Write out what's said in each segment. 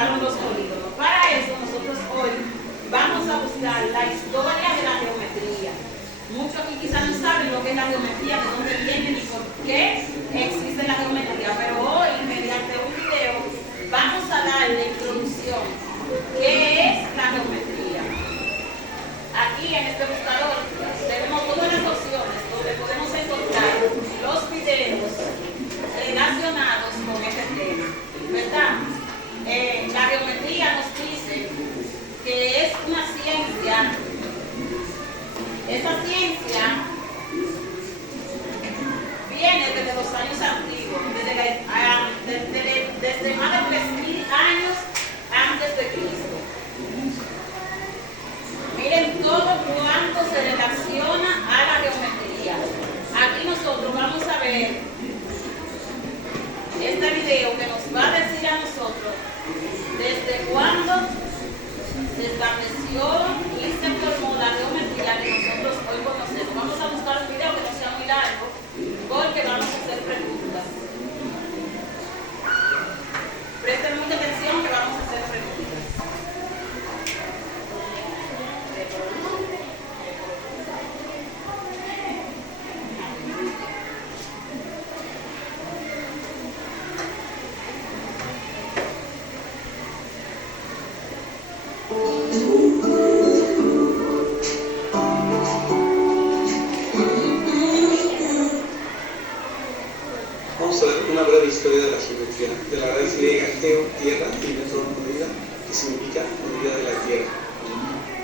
llegaron los polígonos. Para eso nosotros hoy vamos a buscar la historia de la geometría. Muchos aquí quizás no saben lo que es la geometría, de dónde viene ni por qué existe la geometría, pero hoy, mediante un video, vamos a darle introducción. ¿Qué es la geometría? Aquí en este buscador tenemos todas las opciones donde podemos encontrar los videos relacionados con este tema, ¿verdad? La geometría nos dice que es una ciencia. Esa ciencia viene desde los años antiguos, desde más de 3000 años antes de Cristo. Miren todo cuanto se relaciona a la geometría. Aquí nosotros vamos a ver este video que nos va a decir a nosotros desde cuándo se estableció y se formó la geometría que nosotros hoy conocemos. Vamos a buscar un video que no sea muy largo porque vamos a hacer preguntas. Presten mucha atención que vamos a hacer preguntas. Vamos a ver una breve historia de la geometría, de la raíz griega geo, tierra, y metro, medida, que significa medida de la tierra.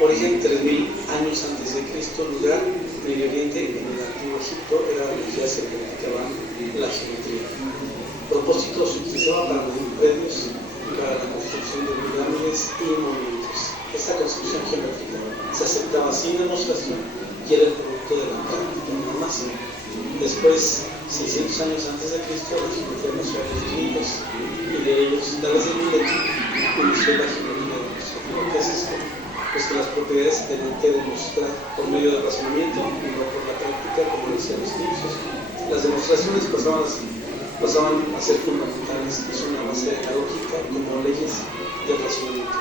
Origen 3000 años antes de Cristo, lugar Medio Oriente, en el antiguo Egipto, era donde ya se practicaba la geometría. Propósito: se utilizaba para medir predios y para la construcción de pirámides y monumentos. Esta construcción geométrica se aceptaba sin demostración y era el producto de la práctica, no más. Después, 600 años antes de Cristo, la geometría pasó a los griegos, y de ellos, tales de milenio, inició la geometría demostrativa. ¿Qué es esto? Pues que las propiedades se tenían que demostrar por medio del razonamiento y no por la práctica, como decían los egipcios. Las demostraciones pasaban a ser fundamentales, que son una base de la lógica, como leyes del razonamiento.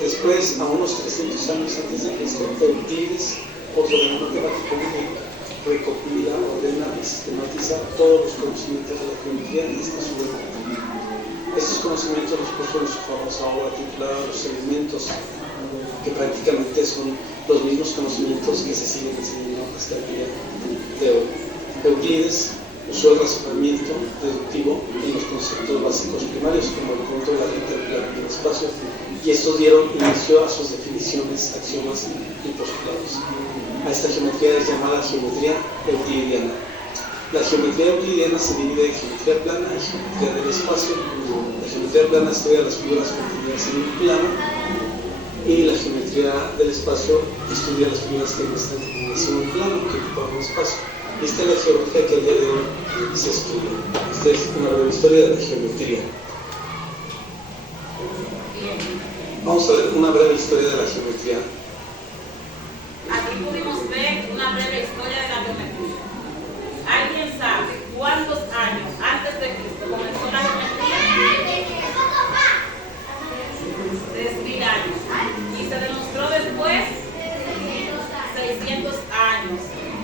Después, a unos 300 años antes de Cristo, Euclides, otro gran matemático griego, recopila, ordena y sistematiza todos los conocimientos de la geometría y esta su obra. Estos conocimientos los puso en su famosa obra titulada Los Elementos, que prácticamente son los mismos conocimientos que se siguen enseñando hasta el día de hoy. Euclides usó el razonamiento deductivo en los conceptos básicos primarios, como el control de la interactividad del espacio, y estos dieron inicio a sus definiciones, axiomas y postulados. A esta geometría es llamada geometría euclidiana. La geometría euclidiana se divide en geometría plana y geometría del espacio. La geometría plana estudia las figuras contenidas en un plano, y la geometría del espacio estudia las figuras que no están contenidas en un plano, que ocupan un espacio. Esta es la geometría que al día de hoy se estudia. Esta es una breve historia de la geometría. Vamos a ver una breve historia de la geometría. Aquí pudimos ver una breve historia de la geometría. ¿Alguien sabe cuántos años antes de Cristo comenzó la geometría? 3000 años. Y se demostró después 600 años.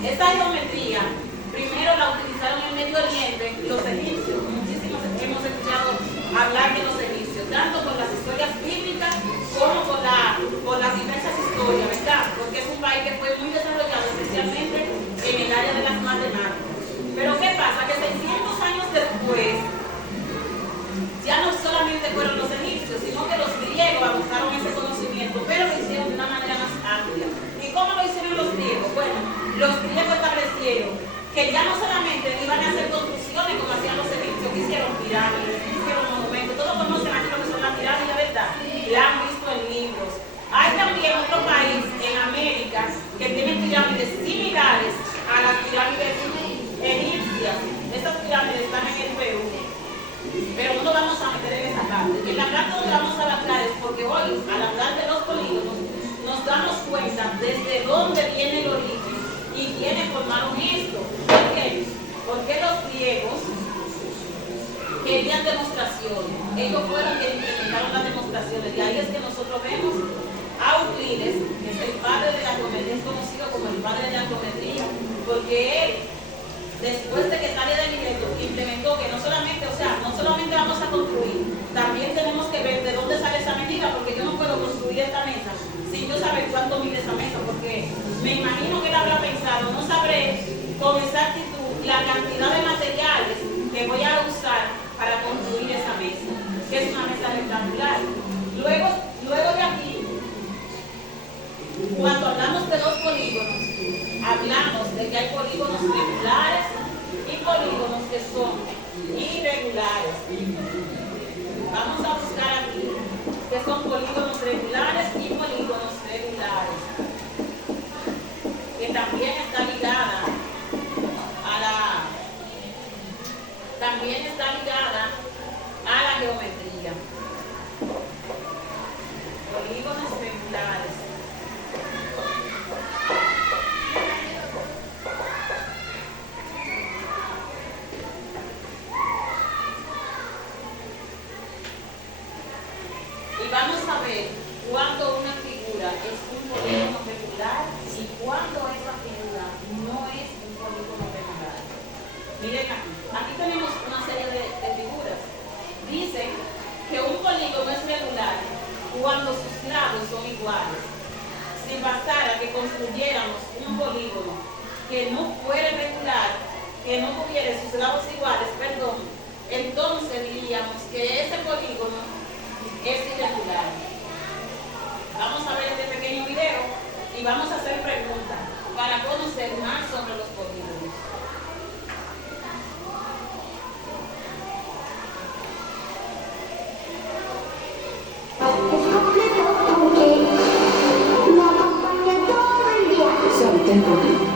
Esta geometría primero la utilizaron en Medio Oriente los egipcios. Muchísimos hemos escuchado hablar de los egipcios, tanto con las historias bíblicas como con las diversas historias, ¿verdad? Porque es un país que fue muy desarrollado, especialmente en el área de las matemáticas. Pero ¿qué pasa? Que 600 años después, ya no solamente fueron los egipcios, sino que los griegos avanzaron ese conocimiento, pero lo hicieron de una manera más amplia. ¿Y cómo lo hicieron los griegos? Bueno, los griegos establecieron que ya no solamente iban a hacer construcciones como hacían los egipcios, que hicieron pirámides, que hicieron monumentos. Todos conocen aquí lo que son las pirámides, ¿verdad? La han visto en libros. Hay también otro país en América que tiene pirámides similares a las pirámides egipcias. Estas pirámides están en el Perú, pero no nos vamos a meter en esa parte. En la parte donde vamos a hablar es porque hoy, al hablar de los polígonos, nos damos cuenta desde dónde viene el origen y quiénes formaron esto. ¿Por qué? Porque los griegos querían demostraciones. Ellos fueron quienes implementaron las demostraciones. Y ahí es que nosotros vemos a Euclides, que es el padre de la geometría, es conocido como el padre de la geometría, porque él, después de que sale de Mileto, implementó que no solamente vamos a construir, también tenemos que ver de dónde sale esa medida, porque yo no puedo construir esta mesa sin yo saber cuánto mide esa mesa, porque me imagino que él habrá pensado, no sabré con exactitud la cantidad de materiales que voy a usar para construir esa mesa, que es una mesa rectangular. Luego de aquí, cuando hablamos de los polígonos, hablamos de que hay polígonos regulares y polígonos que son irregulares. Vamos a buscar aquí que son polígonos regulares y polígonos regulares, que también está ligada a la geometría. Polígonos regulares. Y vamos a ver cuándo una figura es un polígono regular y cuándo esa figura no es un polígono regular. Miren aquí tenemos una serie de figuras. Dicen que un polígono es regular cuando sus lados son iguales. Si bastara que construyéramos un polígono que no fuera regular, que no tuviera sus lados iguales, entonces diríamos que ese polígono es irregular. Vamos a ver este pequeño video y vamos a hacer preguntas para conocer más sobre los polígonos. Es completo porque me acompaña todo el día. Se habita en conmigo.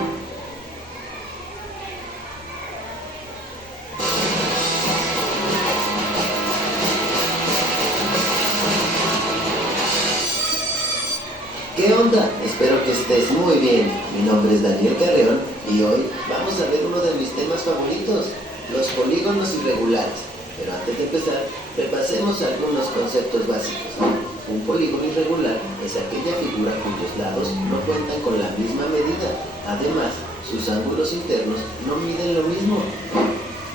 ¿Qué onda? Espero que estés muy bien. Mi nombre es Daniel Carreón y hoy vamos a ver uno de mis temas favoritos, los polígonos irregulares. Pero antes de empezar, repasemos algunos conceptos básicos. Un polígono irregular es aquella figura cuyos lados no cuentan con la misma medida. Además, sus ángulos internos no miden lo mismo.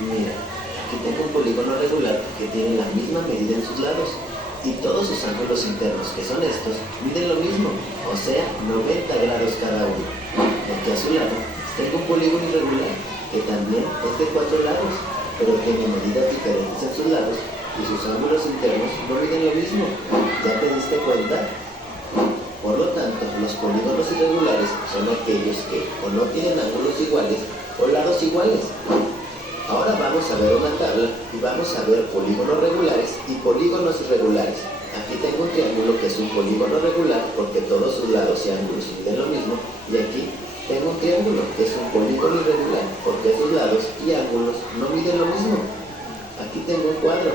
Mira, aquí tengo un polígono regular que tiene la misma medida en sus lados. Y todos sus ángulos internos, que son estos, miden lo mismo, o sea, 90 grados cada uno. Porque a su lado tengo un polígono irregular, que también es de 4 lados, pero tiene medidas diferentes en sus lados y sus ángulos internos no miden lo mismo. ¿Ya te diste cuenta? Por lo tanto, los polígonos irregulares son aquellos que o no tienen ángulos iguales o lados iguales. Ahora vamos a ver una tabla y vamos a ver polígonos regulares y polígonos irregulares. Aquí tengo un triángulo que es un polígono regular porque todos sus lados y ángulos miden lo mismo, y aquí tengo un triángulo que es un polígono irregular porque sus lados y ángulos no miden lo mismo. Aquí tengo un cuadro,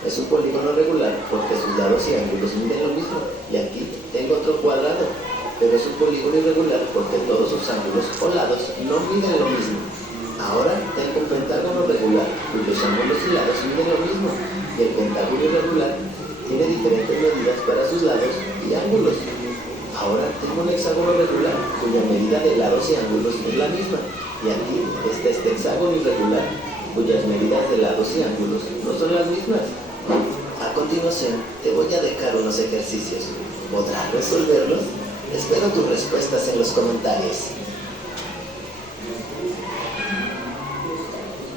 es un polígono regular porque sus lados y ángulos miden lo mismo, y aquí tengo otro cuadrado, pero es un polígono irregular porque todos sus ángulos o lados no miden lo mismo. Ahora tengo un pentágono regular cuyos ángulos y lados miden lo mismo, y el pentágono irregular tiene diferentes medidas para sus lados y ángulos. Ahora tengo un hexágono regular cuya medida de lados y ángulos es la misma, y aquí está este hexágono irregular cuyas medidas de lados y ángulos no son las mismas. A continuación te voy a dejar unos ejercicios. ¿Podrás resolverlos? Espero tus respuestas en los comentarios.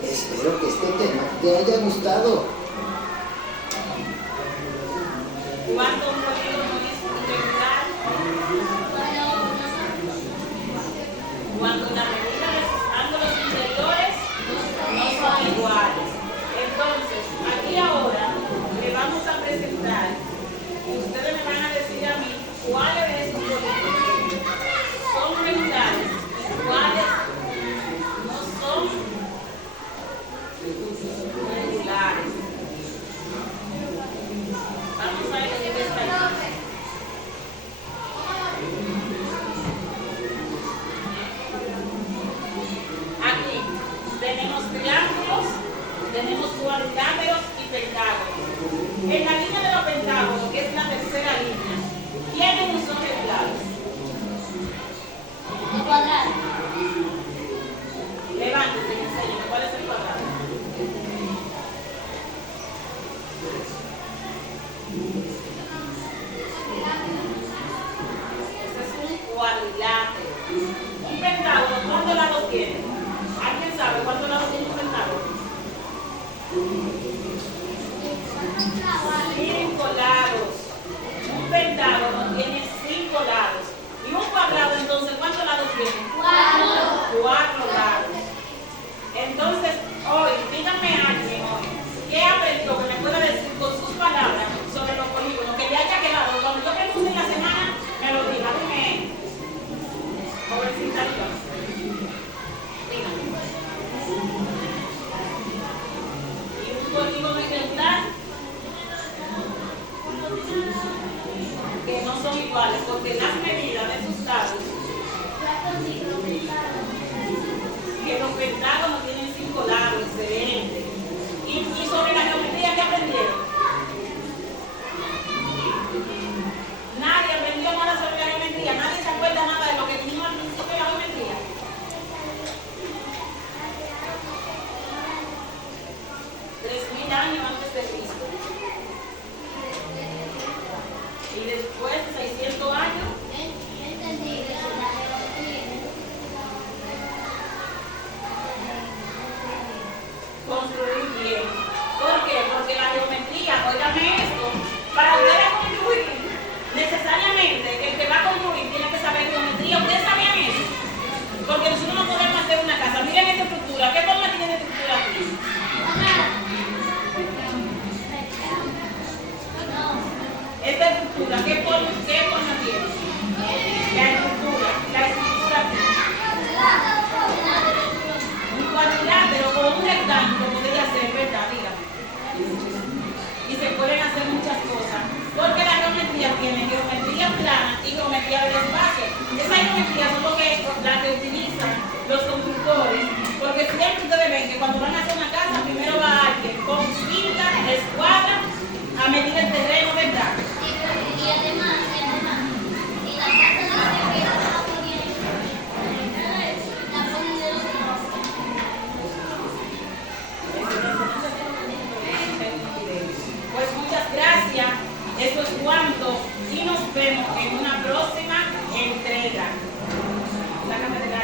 Espero que este tema te haya gustado. ¿Cuándo un polígono es irregular? Cuando la medida de sus ángulos interiores no son iguales. Entonces, aquí ahora le vamos a presentar y ustedes me van a decir a mí cuáles de estos polígonos son regulares y cuáles no son regulares. Vamos a ver qué está ahí. cuadriláteros y pentágonos. En la línea de los pentágonos, que es la tercera línea, ¿quiénes no son regulares? El cuadrado. Levántese y enséñeme cuál es el cuadrado. Este es un cuadrilátero. Un pentágono, ¿cuántos lados tiene? ¿Alguien sabe cuántos lados tiene un pentágono? 5 lados. Un pentágono tiene 5 lados. Y un cuadrado, entonces, ¿cuántos lados tiene? 4 lados. Entonces, hoy, díganme a alguien hoy, ¿qué aprendió que me pueda decir con sus palabras sobre los polígonos? Que le haya quedado. Cuando yo pregunte en la semana, me lo diga. Dime, pobrecita Dios. Dígame. ¿Y un polígono irregular? Que no son iguales, porque las medidas de sus lados, que los pentágonos tienen 5 lados, excelente. Y sobre la geometría, ¿qué aprendieron? Nadie aprendió nada sobre la geometría, nadie se acuerda nada de lo que dijimos al principio de la geometría. 3000 años antes de Cristo. Y después de 600 años, construir bien. ¿Por qué? Porque la geometría, óigame esto, para usted construir, necesariamente el que va a construir tiene que saber geometría. ¿Ustedes sabían eso? Porque nosotros no podemos hacer una casa. Miren esta estructura. ¿Qué forma tiene de estructura aquí? Esta estructura, ¿qué forma tiene? La estructura aquí. Un cuadrilátero o un rectángulo podría ser, ¿verdad? Dígame. Y se pueden hacer muchas cosas. Porque la geometría tiene geometría plana y geometría del espacio. Esa geometría son las que utilizan los constructores. Porque siempre ustedes ven que cuando van a hacer una casa, primero va alguien con cinta, escuadra, a medir el terreno, ¿verdad? Y además, si la casa no se queda, la ponen de los lados. Pues muchas gracias. Eso es cuanto. Y nos vemos en una próxima entrega.